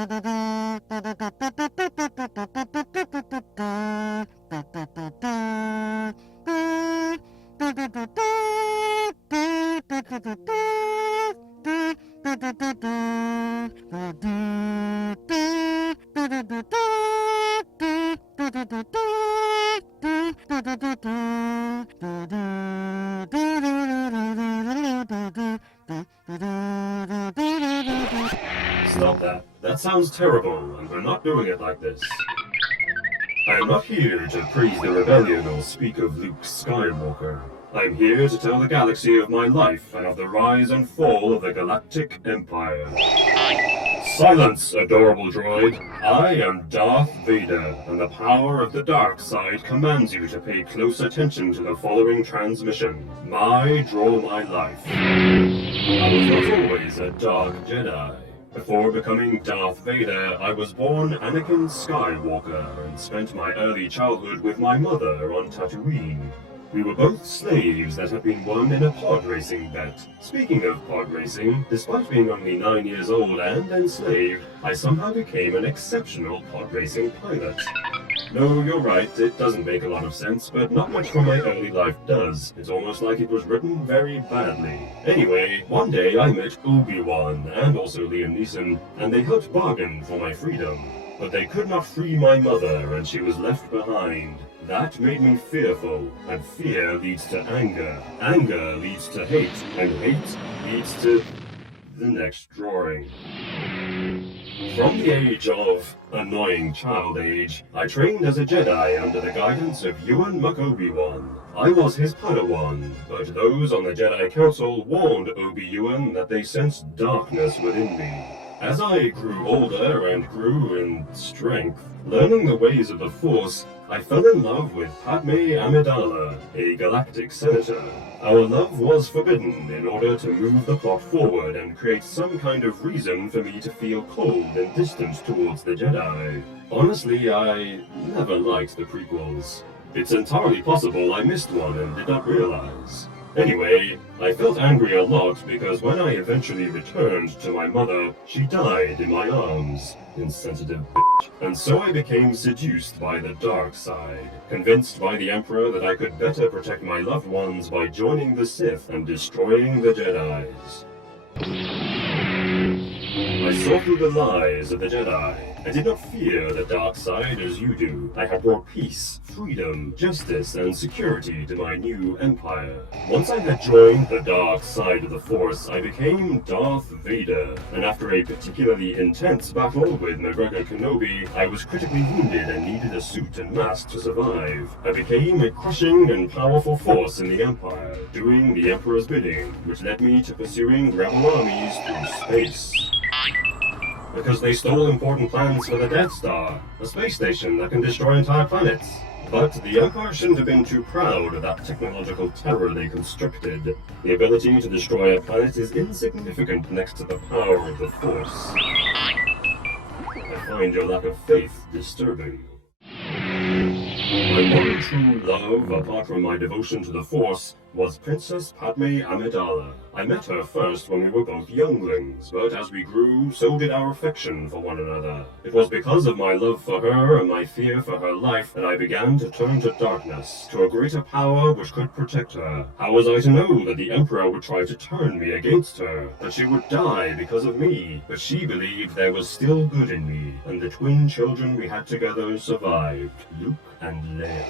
Stop that. That sounds terrible, and we're not doing it like this. I am not here to praise the rebellion or speak of Luke Skywalker. I'm here to tell the galaxy of my life and of the rise and fall of the Galactic Empire. Silence, adorable droid! I am Darth Vader, and the power of the dark side commands you to pay close attention to the following transmission. Draw my life. I was not always a dark Jedi. Before becoming Darth Vader, I was born Anakin Skywalker and spent my early childhood with my mother on Tatooine. We were both slaves that had been won in a pod racing bet. Speaking of pod racing, despite being only 9 years old and enslaved, I somehow became an exceptional pod racing pilot. No, you're right, it doesn't make a lot of sense, but not much from my early life does. It's almost like it was written very badly. Anyway, one day I met Obi-Wan, and also Liam Neeson, and they helped bargain for my freedom. But they could not free my mother, and she was left behind. That made me fearful, and fear leads to anger. Anger leads to hate, and hate leads to the next drawing. From the age of annoying child age, I trained as a Jedi under the guidance of Ewan McObi-Wan. I was his Padawan, but those on the Jedi Council warned Obi-Wan that they sensed darkness within me. As I grew older and grew in strength, learning the ways of the Force, I fell in love with Padme Amidala, a galactic senator. Our love was forbidden in order to move the plot forward and create some kind of reason for me to feel cold and distant towards the Jedi. Honestly, I never liked the prequels. It's entirely possible I missed one and did not realize. Anyway, I felt angry a lot because when I eventually returned to my mother, she died in my arms. Insensitive bitch. And so I became seduced by the dark side, convinced by the Emperor that I could better protect my loved ones by joining the Sith and destroying the Jedis. I saw through the lies of the Jedi. I did not fear the dark side as you do. I had brought peace, freedom, justice, and security to my new empire. Once I had joined the dark side of the Force, I became Darth Vader, and after a particularly intense battle with McGregor Kenobi, I was critically wounded and needed a suit and mask to survive. I became a crushing and powerful force in the Empire, doing the Emperor's bidding, which led me to pursuing rebel armies through space. Because they stole important plans for the Death Star, a space station that can destroy entire planets. But the Empire shouldn't have been too proud of that technological terror they constructed. The ability to destroy a planet is insignificant next to the power of the Force. I find your lack of faith disturbing. My one true love, apart from my devotion to the Force, was Princess Padme Amidala. I met her first when we were both younglings, but as we grew, so did our affection for one another. It was because of my love for her and my fear for her life that I began to turn to darkness, to a greater power which could protect her. How was I to know that the Emperor would try to turn me against her, that she would die because of me? But she believed there was still good in me, and the twin children we had together survived, Luke and Leia.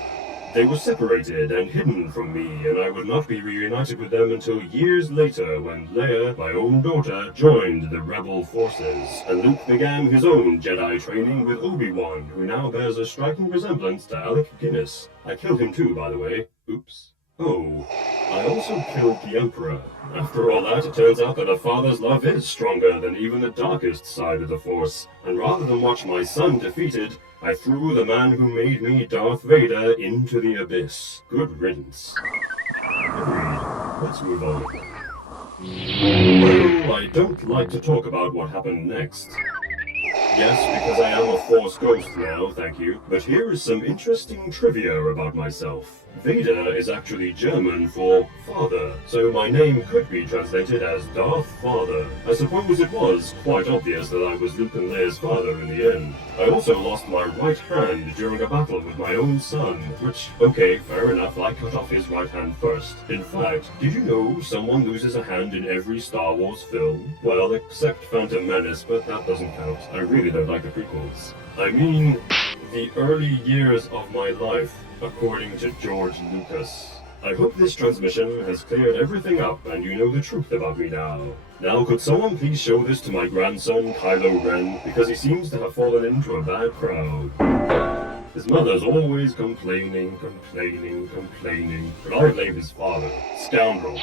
They were separated and hidden from me, and I would not be reunited with them until years later when Leia, my own daughter, joined the rebel forces, and Luke began his own Jedi training with Obi-Wan, who now bears a striking resemblance to Alec Guinness. I killed him too, by the way. Oops. Oh, I also killed the Emperor. After all that, it turns out that a father's love is stronger than even the darkest side of the Force, and rather than watch my son defeated, I threw the man who made me Darth Vader into the abyss. Good riddance. Agreed. Let's move on. Well, I don't like to talk about what happened next. Yes, because I am a Force ghost now, thank you. But here is some interesting trivia about myself. Vader is actually German for father, so my name could be translated as Darth Father. I suppose it was quite obvious that I was Luke and Leia's father in the end. I also lost my right hand during a battle with my own son, which, okay, fair enough, I cut off his right hand first. In fact, did you know someone loses a hand in every Star Wars film? Well, except Phantom Menace, but that doesn't count. I really don't like the prequels. I mean, the early years of my life, according to George Lucas. I hope this transmission has cleared everything up and you know the truth about me now. Now could someone please show this to my grandson Kylo Ren, because he seems to have fallen into a bad crowd. His mother's always complaining, but I blame his father. Scoundrel.